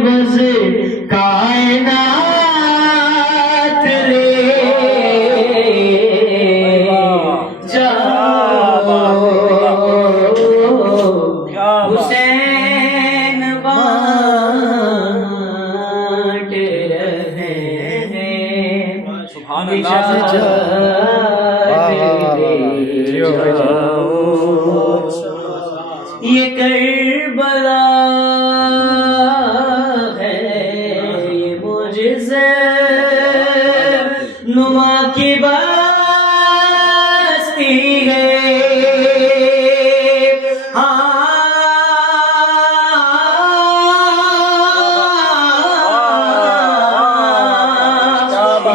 بس کائنات لے جاؤ حسین بانٹ رہے ہیں نجات لے جاؤ یہ کربلا نما کی بستی ہے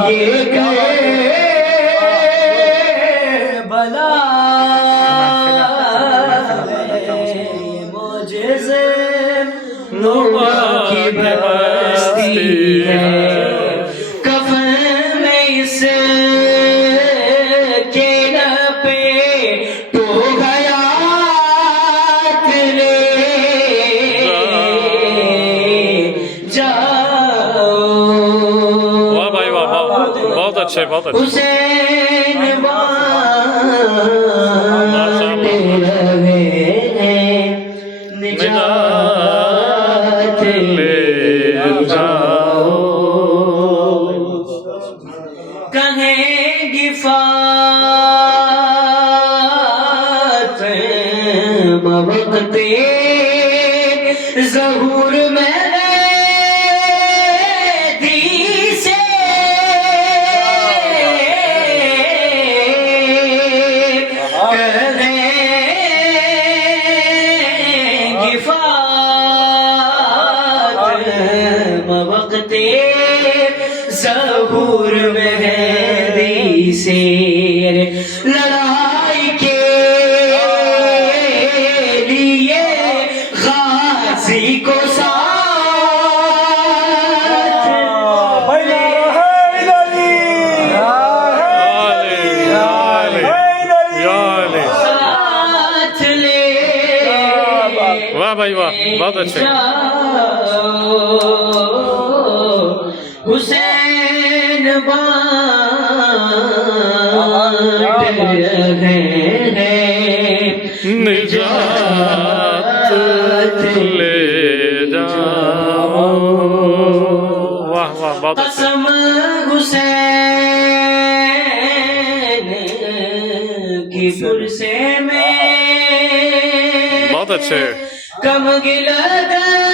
یہ کربلا معجزہ نما کی بستی ہے بہت اچھے حسین بانٹ رہے ہیں نجات لے جاؤ کہیں گی فاطمہ وقت ظہور میں وقت ظہور مہدی سے لڑائی کے لیے غازی کو ساتھ لے واہ بھائی واہ بہت اچھے حسین بانٹ رہے ہیں نجات لے جاؤ واہ واہ بہت اچھے قسم حسین کی پرسے میں بہت اچھے کم گلہ